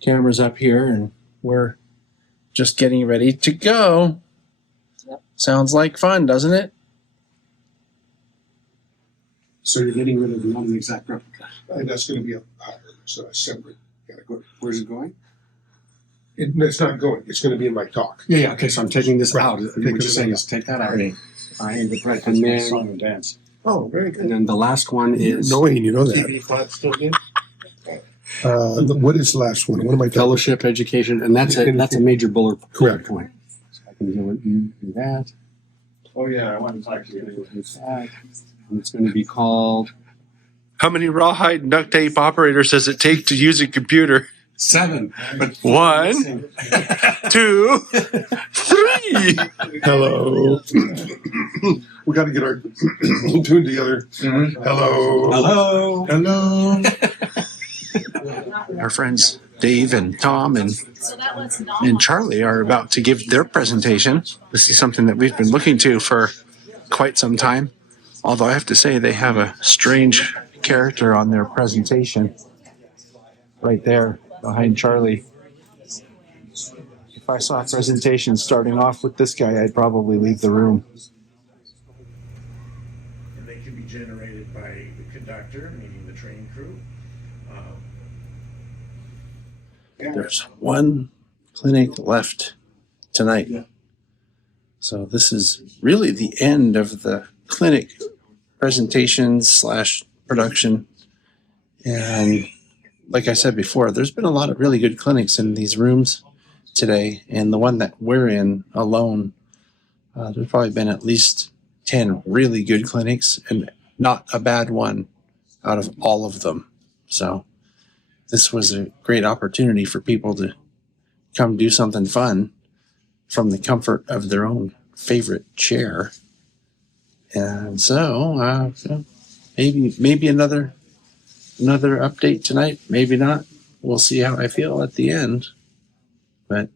cameras up here, and we're just getting ready to go. Yep. Sounds like fun, doesn't it? So you're getting rid of the non-exact replica. That's going to be a separate category. Where's it going? It's not going. It's going to be in my talk. Yeah. Okay. So I'm taking this out. What you're saying is take that out. Right. And then song and dance. Oh, very good. And then the last one is. Knowing you know that. TV5 still in? What is the last one? What am I? Fellowship education, and that's a major bullet Correct. point. So I can do that. Oh yeah, I want to talk to you. And it's going to be called. How many Rawhide and duct tape operators does it take to use a computer? 7. But 1, 2, 3. Hello. We got to get our tune together. Mm-hmm. Hello. Hello. Our friends Dave and Tom and Charlie are about to give their presentation. This is something that we've been looking to for quite some time. Although I have to say they have a strange character on their presentation right there behind Charlie. If I saw a presentation starting off with this guy, I'd probably leave the room. And they can be generated by the conductor, meaning the train crew. There's one clinic left tonight. So this is really the end of the clinic presentations / production. And like I said before, there's been a lot of really good clinics in these rooms today. And the one that we're in alone, there's probably been at least 10 really good clinics and not a bad one out of all of them. So this was a great opportunity for people to come do something fun from the comfort of their own favorite chair. And so, maybe another update tonight. Maybe not. We'll see how I feel at the end. But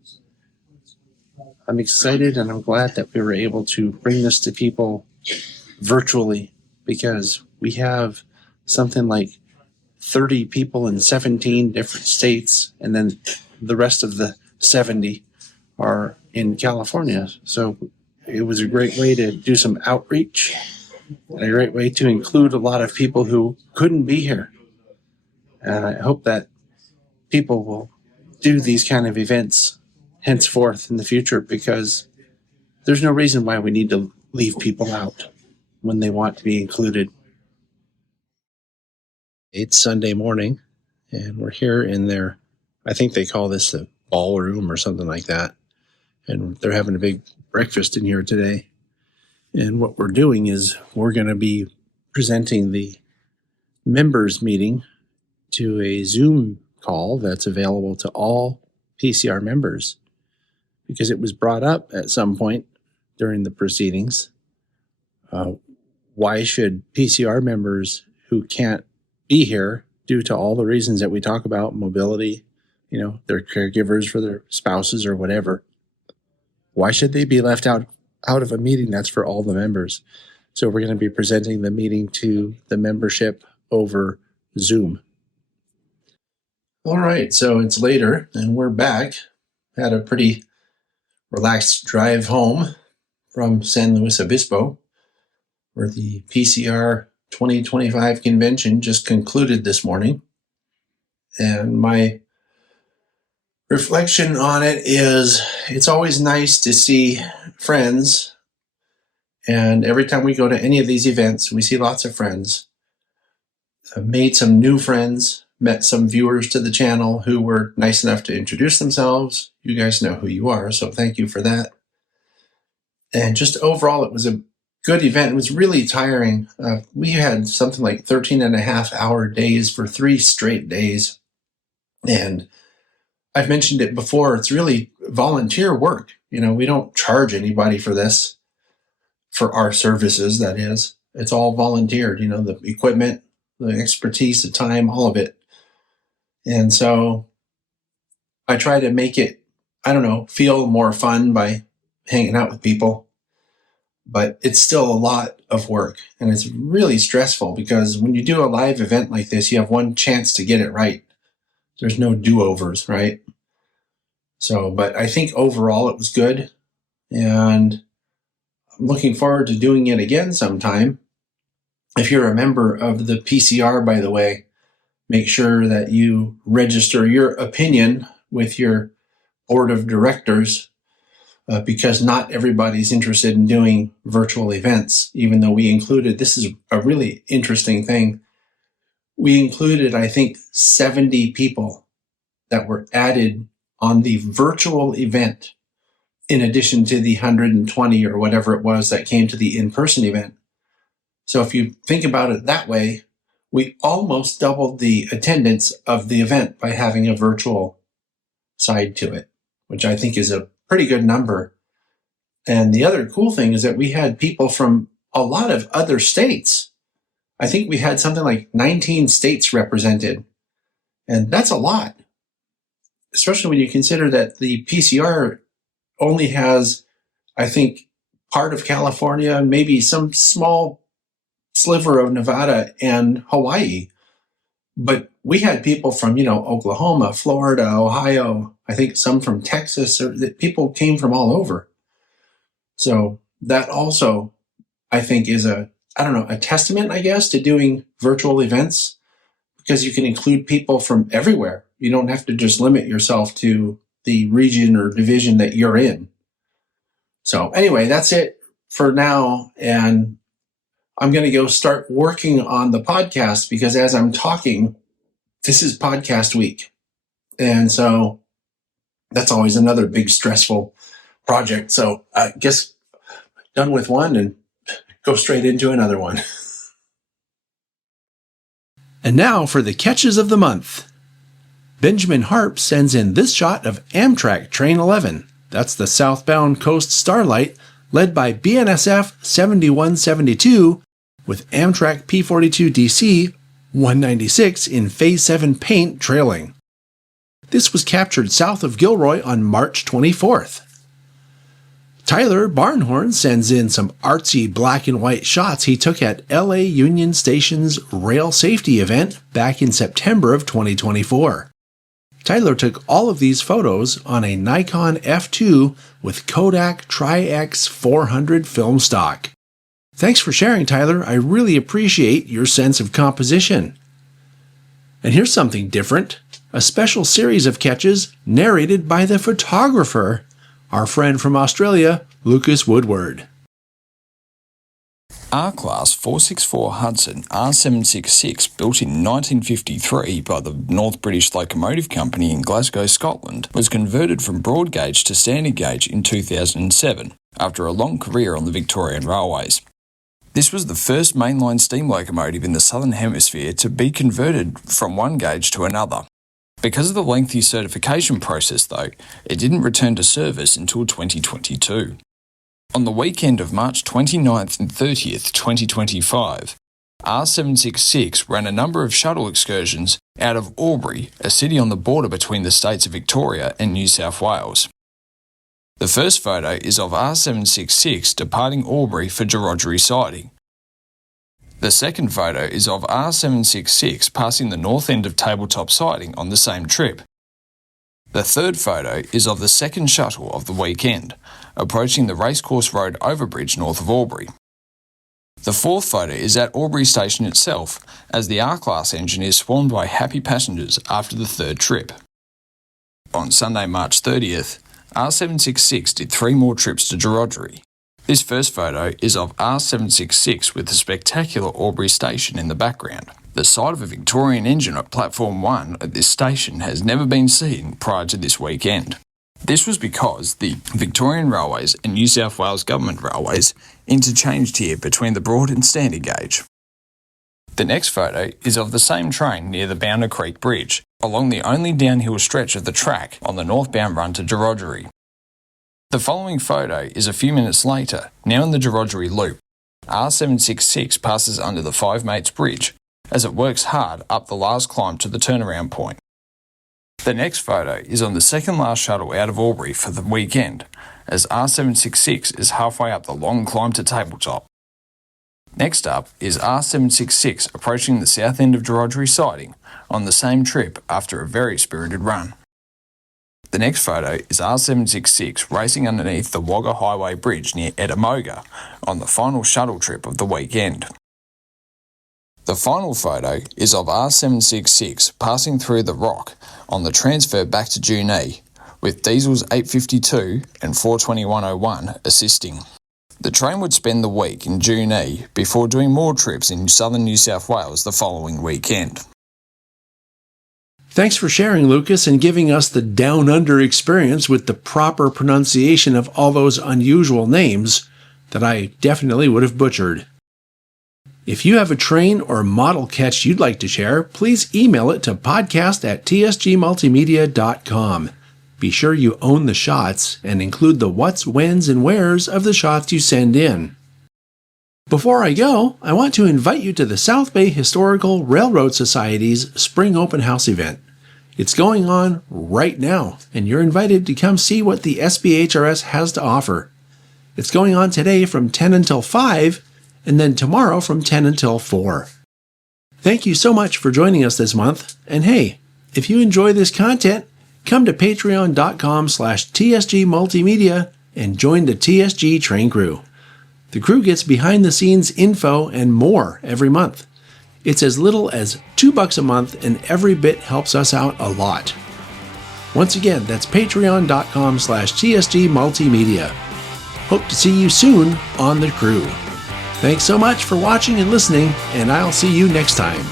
I'm excited and I'm glad that we were able to bring this to people virtually, because we have something like 30 people in 17 different states, and then the rest of the 70 are in California. So it was a great way to do some outreach and a great way to include a lot of people who couldn't be here. And I hope that people will do these kind of events henceforth in the future, because there's no reason why we need to leave people out when they want to be included. It's Sunday morning, and we're here in their, I think they call this the ballroom or something like that. And they're having a big breakfast in here today. And what we're doing is we're going to be presenting the members meeting to a Zoom call that's available to all PCR members, because it was brought up at some point during the proceedings. Why should PCR members who can't be here due to all the reasons that we talk about, mobility, their caregivers for their spouses or whatever, why should they be left out of a meeting that's for all the members? So we're going to be presenting the meeting to the membership over Zoom. All right, so it's later and we're back. Had a pretty relaxed drive home from San Luis Obispo, where the PCR 2025 convention just concluded this morning. And my reflection on it is it's always nice to see friends. And every time we go to any of these events, we see lots of friends. I've made some new friends, met some viewers to the channel who were nice enough to introduce themselves. You guys know who you are, so thank you for that. And just overall, it was a good event. It was really tiring. We had something like 13.5-hour days for 3 straight days. And I've mentioned it before, it's really volunteer work. We don't charge anybody for this, for our services, that is. It's all volunteered, the equipment, the expertise, the time, all of it. And so I try to make it, feel more fun by hanging out with people. But it's still a lot of work, and it's really stressful because when you do a live event like this, you have one chance to get it right. There's no do-overs, right? So, but I think overall it was good, and I'm looking forward to doing it again sometime. If you're a member of the PCR, by the way, make sure that you register your opinion with your board of directors, because not everybody's interested in doing virtual events, even though we included, this is a really interesting thing. We included, I think, 70 people that were added on the virtual event, in addition to the 120 or whatever it was that came to the in-person event. So if you think about it that way, we almost doubled the attendance of the event by having a virtual side to it, which I think is a pretty good number. And the other cool thing is that we had people from a lot of other states. I think we had something like 19 states represented. And that's a lot, especially when you consider that the PCR only has, I think, part of California, maybe some small sliver of Nevada and Hawaii. But we had people from, Oklahoma, Florida, Ohio, I think some from Texas, or that people came from all over. So that also, I think, is a testament, I guess, to doing virtual events, because you can include people from everywhere. You don't have to just limit yourself to the region or division that you're in. So anyway, that's it for now. And I'm going to go start working on the podcast, because as I'm talking, this is podcast week. And so that's always another big stressful project. So I guess done with one and go straight into another one. And now for the catches of the month. Benjamin Harp sends in this shot of Amtrak Train 11. That's the southbound Coast Starlight, led by BNSF 7172 with Amtrak P42 DC 196 in Phase 7 paint trailing. This was captured south of Gilroy on March 24th. Tyler Barnhorn sends in some artsy black and white shots he took at LA Union Station's rail safety event back in September of 2024. Tyler took all of these photos on a Nikon F2 with Kodak Tri-X 400 film stock. Thanks for sharing, Tyler. I really appreciate your sense of composition. And here's something different. A special series of catches narrated by the photographer, our friend from Australia, Lucas Woodward. R-Class 464 Hudson R766, built in 1953 by the North British Locomotive Company in Glasgow, Scotland, was converted from broad gauge to standard gauge in 2007, after a long career on the Victorian railways. This was the first mainline steam locomotive in the Southern Hemisphere to be converted from one gauge to another. Because of the lengthy certification process, though, it didn't return to service until 2022. On the weekend of March 29th and 30th, 2025, R766 ran a number of shuttle excursions out of Albury, a city on the border between the states of Victoria and New South Wales. The first photo is of R766 departing Albury for Gerodgery siding. The second photo is of R766 passing the north end of Tabletop siding on the same trip. The third photo is of the second shuttle of the weekend, approaching the Racecourse Road overbridge north of Albury. The fourth photo is at Albury Station itself, as the R-Class engine is swarmed by happy passengers after the third trip. On Sunday, March 30th, R766 did 3 more trips to Gerodgery. This first photo is of R766 with the spectacular Albury Station in the background. The sight of a Victorian engine at Platform 1 at this station has never been seen prior to this weekend. This was because the Victorian Railways and New South Wales Government Railways interchanged here between the broad and standard gauge. The next photo is of the same train near the Bounder Creek Bridge, along the only downhill stretch of the track on the northbound run to Gerodgery. The following photo is a few minutes later, now in the Gerodgery Loop. R766 passes under the Five Mates Bridge as it works hard up the last climb to the turnaround point. The next photo is on the second last shuttle out of Albury for the weekend, as R766 is halfway up the long climb to Tabletop. Next up is R766 approaching the south end of Gerodgery siding on the same trip after a very spirited run. The next photo is R766 racing underneath the Wagga Highway Bridge near Edamoga on the final shuttle trip of the weekend. The final photo is of R766 passing through the Rock on the transfer back to Junee, with Diesel's 852 and 42101 assisting. The train would spend the week in Junee before doing more trips in southern New South Wales the following weekend. Thanks for sharing, Lucas, and giving us the down under experience with the proper pronunciation of all those unusual names that I definitely would have butchered. If you have a train or model catch you'd like to share, please email it to podcast@tsgmultimedia.com. Be sure you own the shots and include the what's, whens, and wheres of the shots you send in. Before I go, I want to invite you to the South Bay Historical Railroad Society's Spring Open House event. It's going on right now, and you're invited to come see what the SBHRS has to offer. It's going on today from 10 until 5, and then tomorrow from 10 until 4. Thank you so much for joining us this month, and hey, if you enjoy this content, come to patreon.com/TSG Multimedia and join the TSG train crew. The crew gets behind-the-scenes info and more every month. It's as little as $2 a month, and every bit helps us out a lot. Once again, that's patreon.com/TSG Multimedia. Hope to see you soon on the crew. Thanks so much for watching and listening, and I'll see you next time.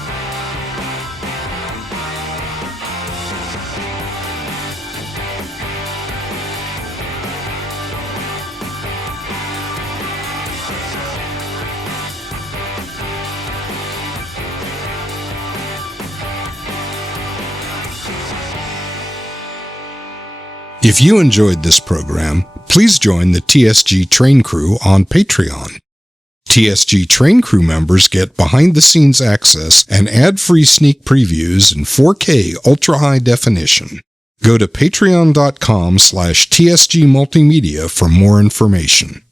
If you enjoyed this program, please join the TSG Train Crew on Patreon. TSG Train Crew members get behind-the-scenes access and ad-free sneak previews in 4K ultra-high definition. Go to patreon.com/TSG Multimedia for more information.